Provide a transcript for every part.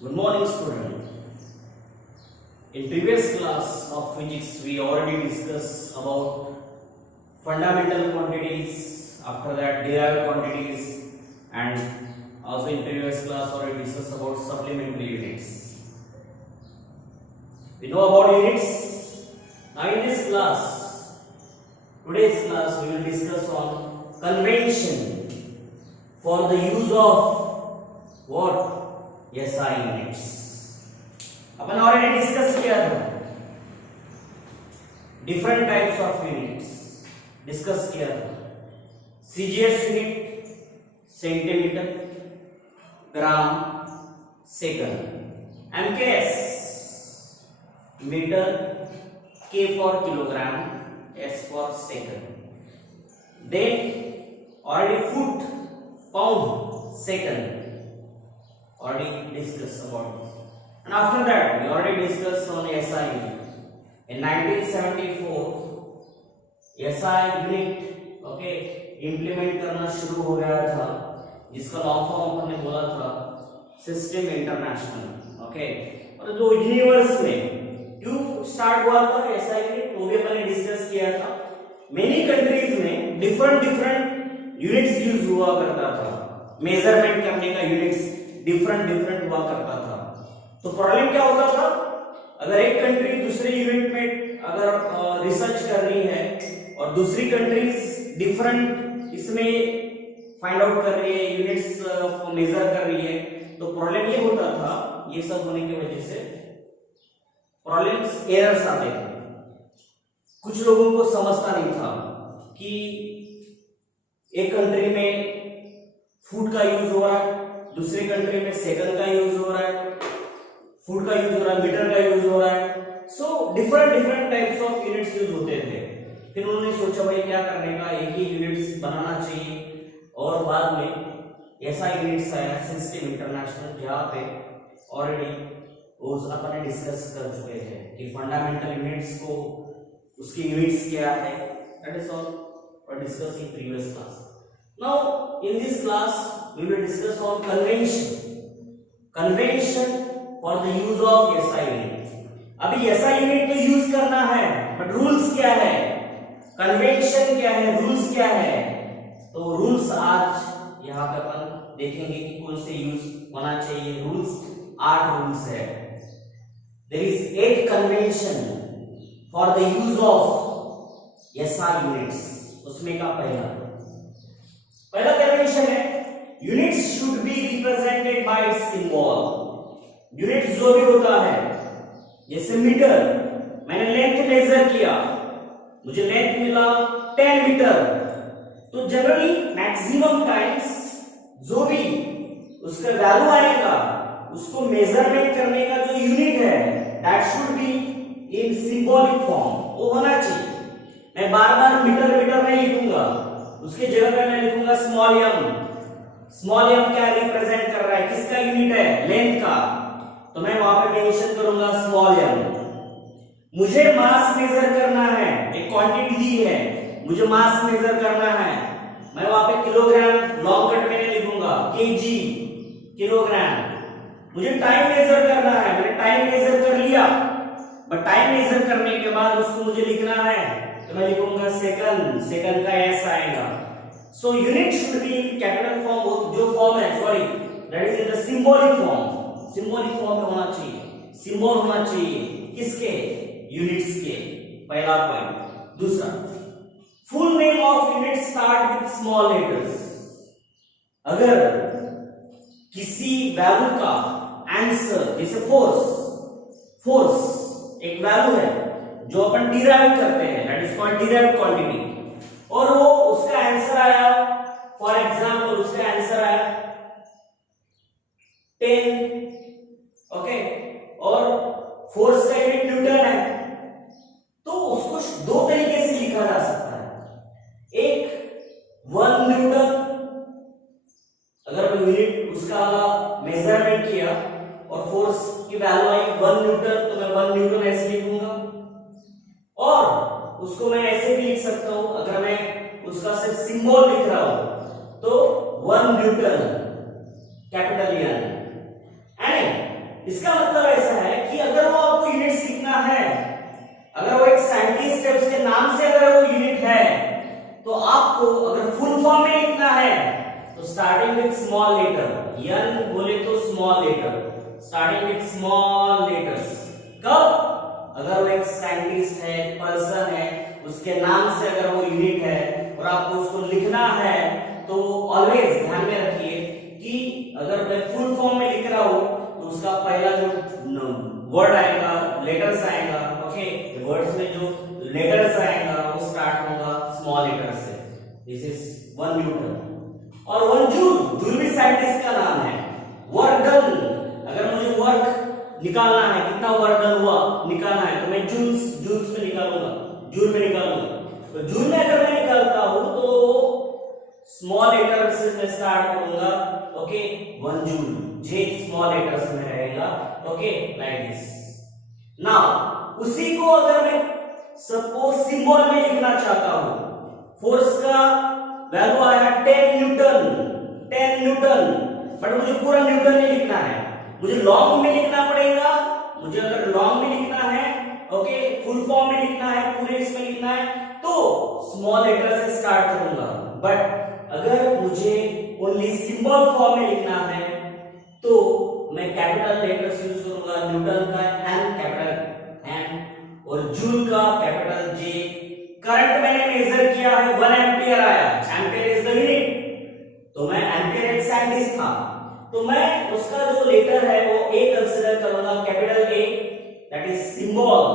Good morning, student. In previous class of physics, we already discussed about fundamental quantities, after that derived quantities, and also in previous class already discussed about supplementary units. We know about units. Now in this class, today's class, we will discuss on convention for the use of what? SI units. अपन already discuss किया था different types of units discuss किया था CGS unit centimetre gram second MKS metre K for kilogram S for second then already foot pound second already discussed about this, and after that we already discussed on SI unit. In 1974 SI unit okay implement करना शुरू हो गया था, जिसका long form अपन ने बोला था system international okay. और जो यूनिवर्स में क्यों स्टार्ट हुआ था SI unit वो भी अपन ने डिस्कस किया था। मेनी कंट्रीज में डिफरेंट यूनिट्स यूज हुआ करता था, मेजरमेंट करने का यूनिट्स डिफरेंट हुआ करता था। तो प्रॉब्लम क्या होता था, अगर एक कंट्री दूसरे यूनिट में अगर रिसर्च कर रही है और दूसरी कंट्रीज डिफरेंट इसमें फाइंड आउट कर रही है, यूनिट्स मेजर कर रही है, तो प्रॉब्लम ये होता था, ये सब होने की वजह से प्रॉब्लम्स एरर्स आते थे। कुछ लोगों को समझता नहीं था कि एक कंट्री में फुट का यूज हो रहा है, दूसरी कंट्री में सेकंड का यूज हो रहा है, फुट का यूज हो रहा है, मीटर का यूज हो रहा है। So different types of units use होते थे। फिर उन्होंने सोचा भाई क्या करने का, एक ही यूनिट्स बनाना चाहिए, और बाद में ऐसा यूनिट्स आया सिस्टम इंटरनेशनल, जहाँ पे ऑलरेडी उस अपन ने डिस्कस कर चुके हैं कि फंडामेंटल यूनिट्स को उसकी यूनिट्स क्या है, दैट इज ऑल और discuss in previous class. Now in this class we will discuss on convention for the use of SI unit. अभी SI unit तो यूज करना है, बट रूल्स क्या है, कन्वेंशन क्या है, रूल्स क्या है। तो रूल्स आज यहाँ पे अपन देखेंगे कि कौन से यूज होना चाहिए। रूल्स 8 रूल्स है। There is 8 convention for the use of SI units। उसमें का पहला कन्वेंशन है units should be represented by it's symbol. Units जो भी होता है, जैसे मीटर, मैंने लेंथ मेजर किया, मुझे लेंथ मिला 10 मीटर, तो जनरली मैक्सिमम टाइम्स जो भी उसका वैल्यू आएगा, उसको मेजरमेंट करने का जो यूनिट है that should be in symbolic form, वो होना चाहिए। मैं बार मीटर नहीं लिखूंगा, उसके जगह पे मैं लिखूंगा स्मॉल एम। स्मॉल एम क्या रिप्रेजेंट कर रहा है, किसका यूनिट है, लेंथ का, तो मैं वहां पे मेंशन करूंगा स्मॉल एम। मुझे मास मेजर करना है, एक क्वांटिटी दी है, मुझे मास मेजर करना है, मैं वहां पे किलोग्राम लॉन्ग कट में लिखूंगा केजी किलोग्राम। मुझे टाइम मेजर करना है, मैंने टाइम मेजर कर लिया, बट टाइम मेजर करने के बाद उसको मुझे लिखना है, तो मैं लिखूंगा सेकंड का एस आएगा। So unit should be in capital form, जो फॉर्म है sorry that is in the symbolic form में होना चाहिए, सिंबल होना चाहिए किसके, यूनिट्स के, पहला पॉइंट। दूसरा, full name of unit start with small letters. अगर किसी वैल्यू का आंसर, जैसे फोर्स एक वैल्यू है जो अपन डिराइव करते हैं, that is called derived quantity, और वो उसका आंसर आया, फॉर एग्जांपल उसका आंसर आया 10 ओके, और फोर्स का यूनिट न्यूटन है, तो उसको दो तरीके से लिखा जा सकता है। एक 1 न्यूटन, अगर मैं यूनिट उसका मेजरमेंट किया और फोर्स की वैल्यू आई 1 न्यूटन, तो मैं 1 न्यूटन ऐसे लिखूंगा। और उसको मैं ऐसे भी लिख सकता हूं, अगर मैं उसका सिर्फ सिंबल लिख रहा हूं तो 1 न्यूटन कैपिटल एन, एंड इसका मतलब ऐसा है कि अगर वो आपको यूनिट्स लिखना है, अगर वो एक साइंटिस्ट है, उसके नाम से अगर वो यूनिट है, तो आपको अगर फुल फॉर्म में लिखना है तो starting with small letter, n बोले तो small letter, starting with small letters. कब? अगर वो एक साइंटिस्ट है, पर्सन है, उसके नाम से अगर वो यूनिट है और आपको उसको लिखना है, तो ऑलवेज ध्यान में रखिए कि अगर मैं फुल फॉर्म में लिख रहा हूं तो उसका पहला जो वर्ड आएगा, लेटर्स आएगा, ओके, वर्ड्स में जो लेटर्स आएगा वो स्टार्ट होगा स्मॉल लेटर से। This is 1 Newton. और 1 जूल भी साइंटिस्ट का नाम है। वर्क डन, अगर मुझे वर्क निकालना है, कितना वर्क डन हुआ निकालना है, तो मैं जूल्स में निकालूंगा, जूल में निकालूंगा। तो जूल में अगर मैं निकालता हूं तो स्मॉल लेटर से मैं स्टार्ट करूंगा, ओके, 1 जूल, जे स्मॉल लेटर्स में रहेगा, ओके, लाइक दिस। नाउ उसी को अगर मैं सपोज सिंबल में लिखना चाहता हूं, फोर्स का वैल्यू आया 10 न्यूटन, 10 न्यूटन, बट मुझे पूरा न्यूटन नहीं लिखना है, मुझे लॉन्ग में लिखना पड़ेगा। मुझे अगर लॉन्ग में लिखना है, ओके, फुल फॉर्म में लिखना है, पूरे इसमें लिखना है, तो स्मॉल लेटर से स्टार्ट करूंगा। बट अगर मुझे ओनली सिंबल फॉर्म में लिखना है तो मैं कैपिटल लेटर्स यूज करूंगा, न्यूटन का एन, कैपिटल एन, और जूल का कैपिटल जे। करंट मैंने मेजर किया है 1 एम्पियर आया, एम्पियर इज द यूनिट, तो मैं एम्पियर एक साइंटिस्ट था, तो मैं उसका जो लेटर है वो ए कंसीडर करूंगा, capital A, that is symbol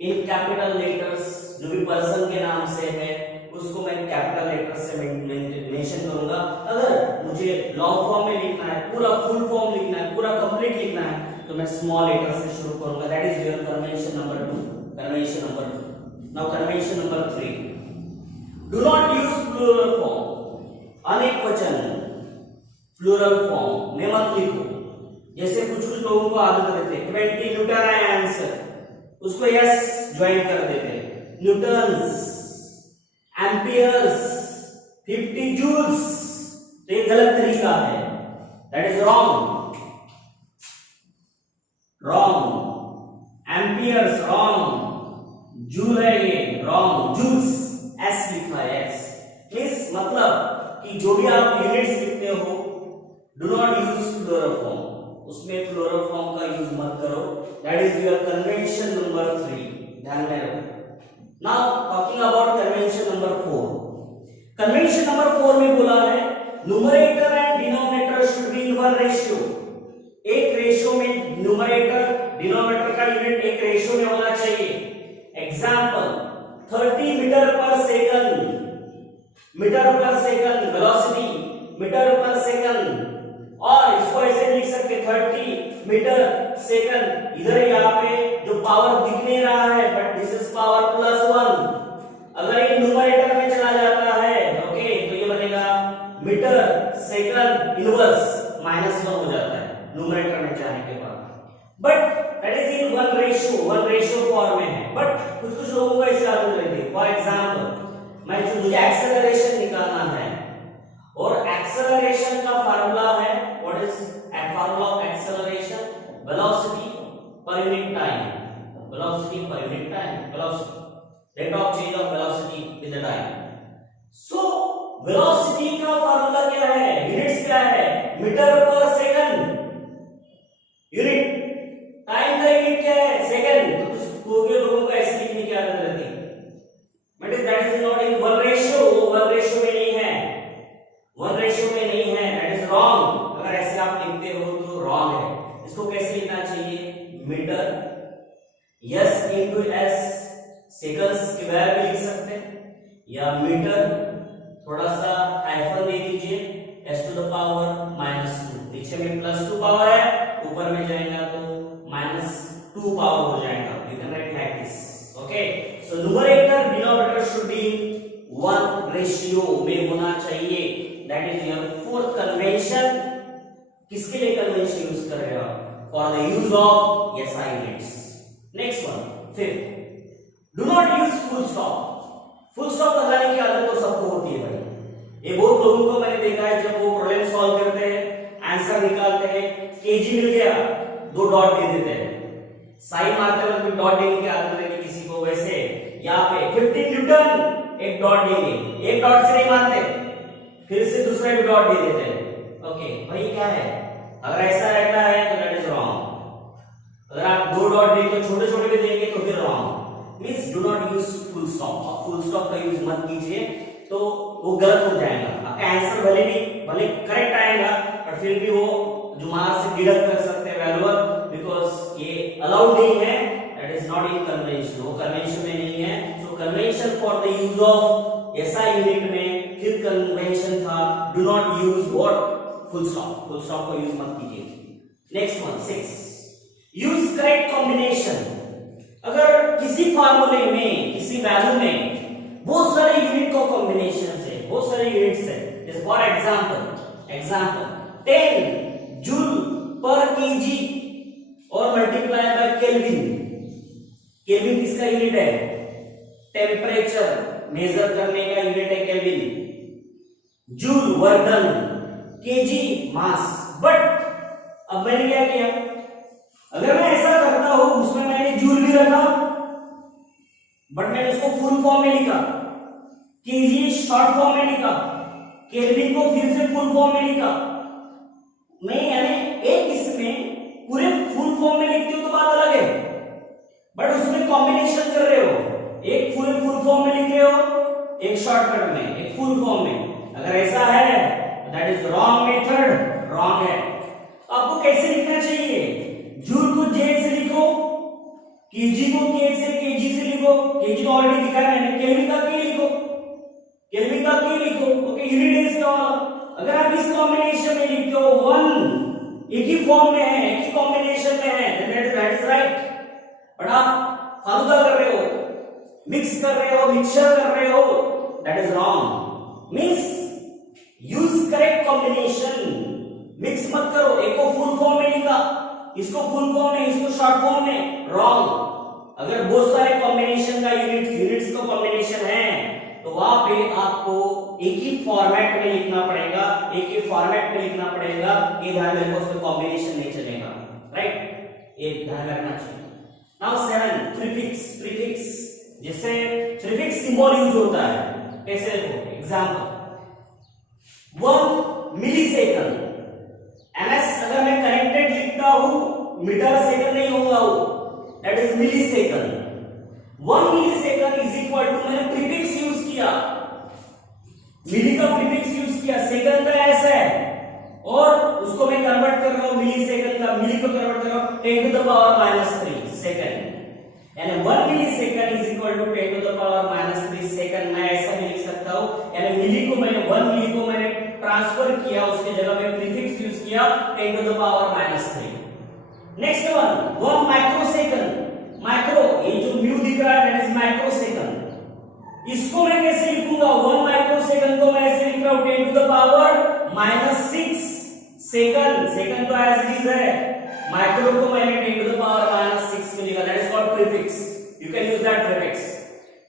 in capital letters. जो भी पर्सन के नाम से है उसको मैं कैपिटल लेटर से मेंशन करूंगा। अगर मुझे लॉन्ग फॉर्म में लिखना है, पूरा फुल फॉर्म लिखना है, पूरा कंप्लीट लिखना है, तो मैं स्मॉल लेटर से शुरू करूंगा। That is your convention number 2, convention number 2। Now convention number 3, do not use plural form, अनेक वचन प्लूरल फॉर्म में मत लिखो। जैसे कुछ लोगों को आदत रहती है 20 न्यूटन है आंसर, उसको यस ज्वाइन कर देते हैं, न्यूटन्स, एम्पियर्स, 50 जूल्स, तो ये गलत तरीका है, that is wrong, wrong, amperes wrong, joule है ये रॉन्ग, जूल्स एस लिखा है, एस प्लीज, मतलब कि जो भी आप यूनिट्स लिखते हो do not use plural form, उसमें प्लूरल फॉर्म का यूज मत करो। That is your convention number 3, ध्यान में रखो। Now talking about convention number 4, convention number 4 में बोला है numerator and denominator should be in 1 ratio, एक रेशियो में न्यूमरेटर डिनोमिनेटर का यूनिट एक रेशियो में होना चाहिए। Example 30 metre per second, metre per second velocity, metre per second, और इसको ऐसे लिख सकते 30 मीटर सेकंड। इधर यहाँ पे जो पावर दिख नहीं रहा है बट दिस इज पावर +1, अगर ये न्यूमरेटर में चला जाता है, ओके, तो ये बनेगा मीटर सेकंड इनवर्स -1 हो जाता है न्यूमरेटर में जाने के बाद। But that is in 1 ratio form में है। बट कुछ लोगों को ऐसे आदत रहती है, फॉर एग्जांपल मुझे एक्सेलरेशन निकालना है, और एक्सेलरेशन का फार्मूला है, what is formula of acceleration, velocity per unit time, velocity per unit time, velocity rate of change of velocity with the time. So velocity का फार्मूला क्या है, यूनिट्स क्या है, metre per second, unit time का unit क्या है, second. तो कुछ लोगों को ऐसे लिखने की आदत रहती है, but that is not in 1 ratio, 1 ratio में नहीं है, 1 रेशियो में नहीं है, दैट इज रॉन्ग। अगर ऐसे आप लिखते हो तो रॉन्ग है। इसको कैसे लिखना चाहिए, metre s into s, seconds square भी लिख सकते हैं, या मीटर थोड़ा सा हाइफन दे दीजिए, s टू द पावर -2, नीचे में +2 पावर है, ऊपर में जाएगा तो -2 पावर हो जाएगा। You can write like this, okay. So numerator denominator should B 1 ratio में होना चाहिए। That is your 4th convention. किसके लिए कन्वेंशन यूज कर रहे हो, for the use of SI units. Next one, 5th, do not use full stop. Full stop लगाने की आदत तो सबको होती है भाई, ये बहुत लोगों को मैंने देखा है, जब वो प्रॉब्लम सॉल्व करते हैं, आंसर निकालते हैं, केजी मिल गया, दो डॉट दे देते हैं, साइन मारते वक्त भी डॉट देने की आदत लगी किसी को, वैसे यहाँ पे 15 न्यूटन एक डॉट देंगे, एक डॉट से नहीं मारते, फिर से दूसरा भी डॉट दे देते हैं। ओके भाई क्या है, अगर ऐसा रहता है तो दैट इज रॉन्ग। अगर आप दो डॉट देंगे छोटे छोटे भी देंगे तो फिर wrong. Means do not use full stop, आप फुल स्टॉप का यूज मत कीजिए, तो वो गलत हो जाएगा। आपका आंसर भले करेक्ट आएगा पर फिर भी वो जो मार्क्स से डिडक्ट कर सकते हैं वैल्यूअर, बिकॉज ये अलाउड नहीं है, that is not in convention, वो कन्वेंशन में नहीं है। So convention for the use of SI unit में फिर कन्वेंशन था do not use what, full stop, full stop को यूज मत कीजिए। Next one 6, use correct combination. अगर किसी फार्मूले में किसी वैल्यू में बहुत सारे यूनिट का कॉम्बिनेशन है, बहुत सारे यूनिट्स है, जैसे फॉर एग्जांपल 10 जूल पर केजी और मल्टीप्लाई बाय केल्विन। केल्विन किसका यूनिट है, टेम्परेचर मेजर करने का यूनिट है kelvin. Joule work done, KG mass. But अब मैंने क्या किया, अगर मैं ऐसा करता हूं उसमें मैंने जूल भी रखा बट मैंने उसको फुल फॉर्म में लिखा, केजी शॉर्ट फॉर्म में लिखा, केल्विन को फिर से फुल फॉर्म में लिखा, मैं यानी एक इसमें पूरे फुल फॉर्म में लिखती हूं तो बात अलग है, बट उसमें कॉम्बिनेशन कर रहे हो, एक फुल फॉर्म में लिख रहे हो, एक शॉर्टकट में, एक फुल फॉर्म में। अगर ऐसा है that is wrong method, wrong है। आपको कैसे लिखना चाहिए, जूल को जे से लिखो, केजी को के से, केजी से लिखो, केजी को ऑलरेडी लिखा है मैंने, केल्विन का के लिखो, केल्विन का के लिखो। ओके यूनिट है इसका वाला। अगर आप इस कॉम्बिनेशन में लिखते हो 1 एक ही फॉर्म में है, एक ही कॉम्बिनेशन में है, then that is right. But आप फालतू कर रहे हो, मिक्स कर रहे हो, मिक्सचर कर रहे हो, that is wrong. Means use correct combination, mix मत करो, एक को फुल फॉर्म में लिखा, इसको फुल फॉर्म में, इसको शॉर्ट फॉर्म में, रॉन्ग। अगर बहुत सारे कॉम्बिनेशन का यूनिट्स का कॉम्बिनेशन है तो वहां पे आपको एक ही फॉर्मेट में लिखना पड़ेगा, एक ही फॉर्मेट में लिखना पड़ेगा। ये ध्यान रखो, उसमें कॉम्बिनेशन नहीं चलेगा, राइट, ये ध्यान रखना चाहिए। नाउ 7 प्रीफिक्स, जैसे प्रीफिक्स सिंबल यूज होता है, कैसे देखो एग्जांपल 1 मिलीसेकंड, ms अगर मैं कनेक्टेड लिखता हूं, मीटर सेकंड नहीं होगा वो, that is millisecond. 1 millisecond is equal to, मैंने प्रीफिक्स यूज किया, मिली का प्रीफिक्स यूज किया, सेकंड का ऐसा है और उसको मैं कन्वर्ट कर रहा हूं मिलीसेकंड का, मिली को कन्वर्ट कर रहा हूं 10 टू द पावर -3 सेकंड, यानी 1 millisecond is equal to 10 to the power -3 second. मैं ऐसा भी लिख सकता हूं, यानी मिली को मैंने 1 मिली को मैंने ट्रांसफर किया, उसके जगह में प्रीफिक्स यूज किया 10 to the power -3। Next one 1 microsecond, micro ये जो म्यू दिख रहा है दैट इज माइक्रोसेकंड, इसको मैं कैसे लिखूंगा, 1 माइक्रोसेकंड को मैं ऐसे लिख रहा हूं 10 to the power -6 second, second तो एज इट इज है, माइक्रो को मैंने 10 टू द पावर -6 में लिखा, that is called prefix, you can use that prefix.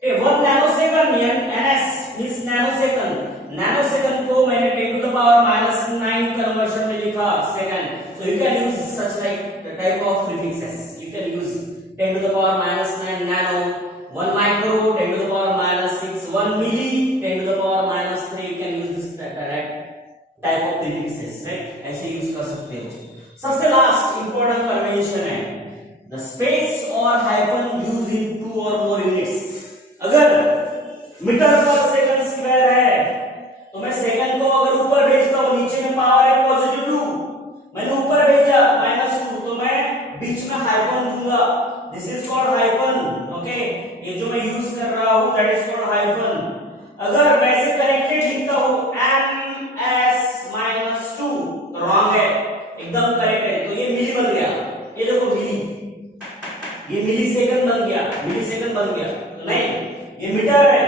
1 nanosecond ns means nanosecond, nanosecond को मैंने 10 टू द पावर -9 कन्वर्जन में लिखा second, so you can use such like the type of prefixes, you can use 10 to the power -9 nano, 1 micro 10 to the power -6, 1 milli 10 to the power -3, you can use this type of prefixes, right, ऐसे use कर सकते हो। सबसे last important convention है the space or hyphen used in 2 or more units। अगर metre per second square है तो मैं सेकंड को अगर ऊपर भेजता हूं, नीचे में पावर है +2, मैंने ऊपर भेजा -2 तो मैं बीच में हाइफन दूंगा, this is called hyphen. Okay ये जो मैं यूज कर रहा हूं दैट इज कॉल्ड हाइफन। अगर मैं इसे कनेक्टेड लिखता हूं ms-2 तो रॉन्ग है, एकदम करेक्ट है, तो ये मिली बन गया, ये देखो मिली, ये मिली सेकंड बन गया, मिली सेकंड बन गया, तो नहीं ये मीटर है,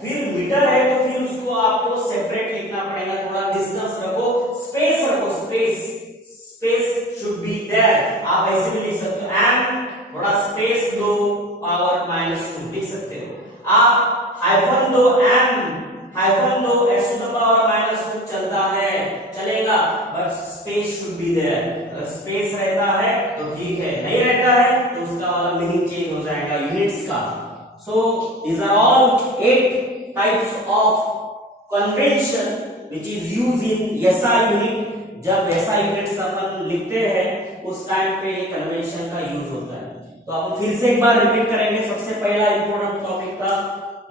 फिर मीटर है तो फिर उसको आपको सेपरेट लिखना पड़ेगा, थोड़ा डिस्टेंस रखो, स्पेस रखो, स्पेस शुड बी देयर। आप ऐसे भी लिख सकते हो एम थोड़ा स्पेस दो पावर -2 लिख सकते हो, आप हाइफन दो एम हाइफन दो s टू द पावर -2 चलता है, चलेगा, but space should be there. अगर स्पेस रहता है तो So these are all 8 types of convention which is used in SI unit. जब SI यूनिट्स अपन लिखते हैं उस टाइम पे कन्वेंशन का यूज होता है। तो आप फिर से एक बार रिपीट करेंगे। सबसे पहला इंपॉर्टेंट टॉपिक था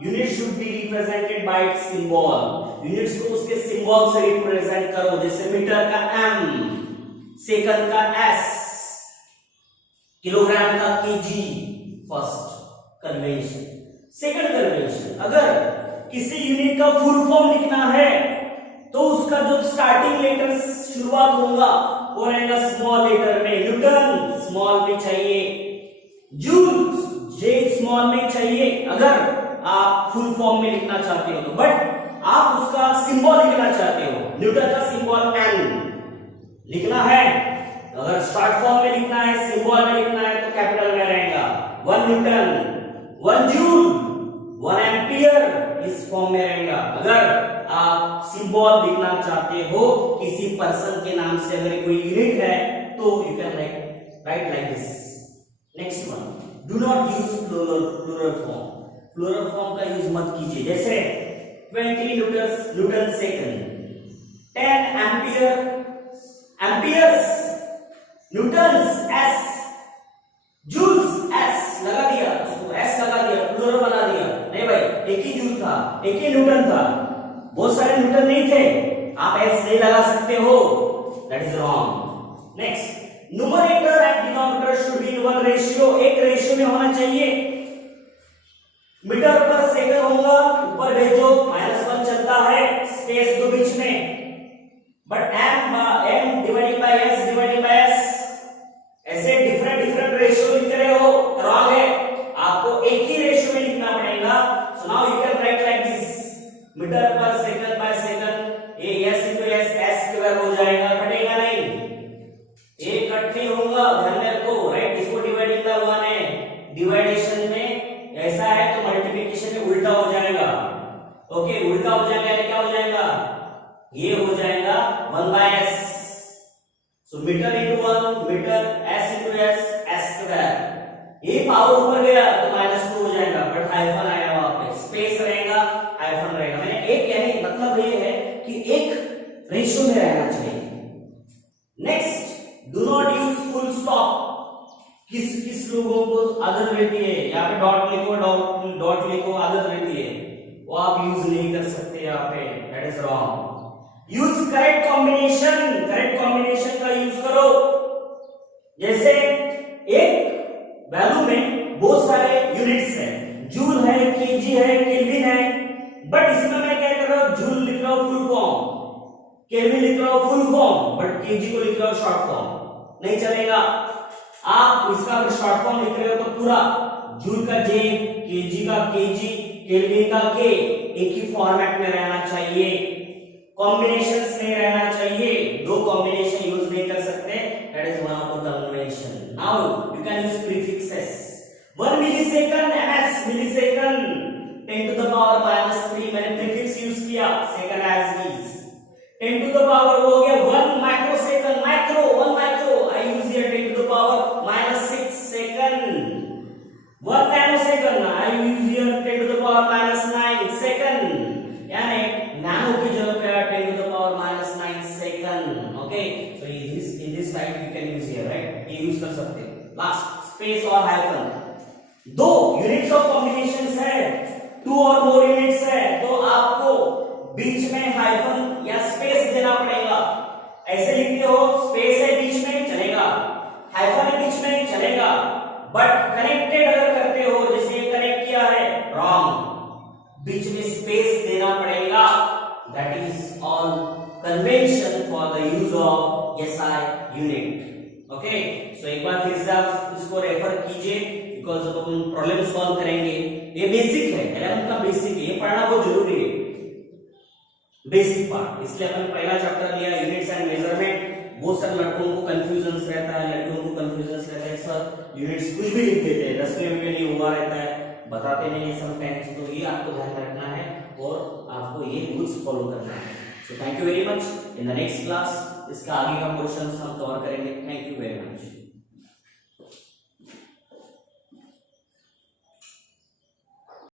unit should be represented by it's symbol. Units को उसके सिंबल से रिप्रेजेंट करो, जैसे मीटर का M, सेकंड का S, किलोग्राम का kg। First convention. Second convention, अगर किसी यूनिट का फुल फॉर्म लिखना है तो उसका जो स्टार्टिंग लेटर शुरुआत होगा वो रहेगा स्मॉल लेटर में। न्यूटन स्मॉल में चाहिए, जूल जे स्मॉल में चाहिए अगर आप फुल फॉर्म में लिखना चाहते हो तो। बट आप उसका सिंबल लिखना चाहते हो, न्यूटन का सिंबल N लिखना है, अगर शॉर्ट फॉर्म में लिखना है, सिंबल में लिखना है तो कैपिटल में रहेगा 1 न्यूटन, 1 जूल, 1 एम्पियर इस फॉर्म में रहेगा। अगर आप सिंबल लिखना चाहते हो किसी पर्सन के नाम से, अगर कोई यूनिट है तो you can write like this. Next one, do not use plural form. Plural form का यूज मत कीजिए, जैसे 20 newton second, 10 amperes, newtons S, joules S लगा दिया, उसको S लगा दिया, प्लूरल बना दिया। नहीं भाई, एक ही जूल था, एक ही न्यूटन था, बहुत सारे न्यूटन नहीं थे, आप S नहीं लगा सकते हो, that is wrong. Next, numerator and denominator should be in one ratio, एक रेशियो में होना चाहिए। मीटर पर सेकंड होगा, ऊपर भेजो, -1 चलता है, स्पेस दो बीच में। But M divided by S divided by S ऐसे डिफरेंट रेशियो लिख रहे हो, रॉन्ग है। आपको एक ही रेशियो में लिखना पड़ेगा। So now you can write like this, metre per second by second, ये S into S, S square हो जाएगा, कटेगा नहीं, ये कट नहीं होगा, ध्यान में रखो। राइट, इसको डिवाइडिंग बाय 1 है, डिवाइडेशन में ऐसा है तो मल्टीप्लिकेशन में उल्टा हो जाएगा। ओके, उल्टा हो जाएगा यानी क्या हो जाएगा, ये हो जाएगा 1 by S। So metre into 1, metre, S into S, S square. ये पावर ऊपर गया तो -2 हो जाएगा, बट हाइफन आया वहां पे, स्पेस रहेगा, हाइफन रहेगा। मैंने एक यानी मतलब ये है कि एक रेशियो में रहना चाहिए। Next, do not use full stop. किस लोगों को आदत रहती है, यहाँ पे डॉट लिखो आदत रहती है, वो आप यूज नहीं कर सकते यहाँ पे, that is wrong. Use correct combination का यूज करो। जैसे एक वैल्यू में बहुत सारे यूनिट्स हैं, जूल है, केजी है, केल्विन है, बट इसमें मैं क्या कर रहा हूं, जूल लिख रहा हूं फुल फॉर्म, केल्विन लिख रहा हूं फुल फॉर्म, बट केजी को लिख रहा हूं शॉर्ट फॉर्म, नहीं चलेगा। आप इसका अगर शॉर्ट फॉर्म लिख रहे हो तो पूरा जूल का जे, केजी का केजी, केल्विन का के एक ही फॉर्मेट में रहना चाहिए, कॉम्बिनेशंस नहीं रहना चाहिए, दो कॉम्बिनेशन यूज नहीं कर सकते, that is one of the convention. Now you can use prefixes. 1 millisecond ms, millisecond 10 to the power -3, मैंने प्रीफिक्स यूज किया, second as is. 10 to the power हो गया 1 microsecond, 1 micro, I use here 10 to the power -6 second. 1 nanosecond, I use here 10 to the power -9 second, यानी nano की जगह पे 10 to the power -9 second. Okay, so in this type you can use here, right, ये use कर सकते हैं। Last, space और hyphen, दो यूनिट्स ऑफ कॉम्बिनेशंस है, 2 और मोर यूनिट्स है, तो आपको बीच में हाइफन या स्पेस देना पड़ेगा। ऐसे लिखते हो, स्पेस है बीच में चलेगा, हाइफन है बीच में चलेगा, बट कनेक्टेड अगर करते हो, जैसे ये कनेक्ट किया है, रॉन्ग, बीच में स्पेस देना पड़ेगा। That is all convention for the use of SI unit. Okay, so एक बार फिर से आप इसको रेफर कीजिए, बिकॉज अब हम प्रॉब्लम सॉल्व करेंगे। ये बेसिक है, 11th का बेसिक है, ये पढ़ना बहुत जरूरी है, बेसिक पार्ट। इसलिए अपन पहला चैप्टर लिया यूनिट्स एंड मेजरमेंट। बहुत सारे लड़कों को कंफ्यूजन रहता है, लड़कियों को कंफ्यूजन रहता है, सर यूनिट्स कुछ भी लिख देते हैं, 10वें में नहीं हुआ रहता है, बताते नहीं है समटाइम्स। तो ये आपको ध्यान रखना है और आपको ये रूल्स फॉलो करना है। So thank you very much. In the next class इसका आगे का क्वेश्चंस हम कवर करेंगे। Thank you very much.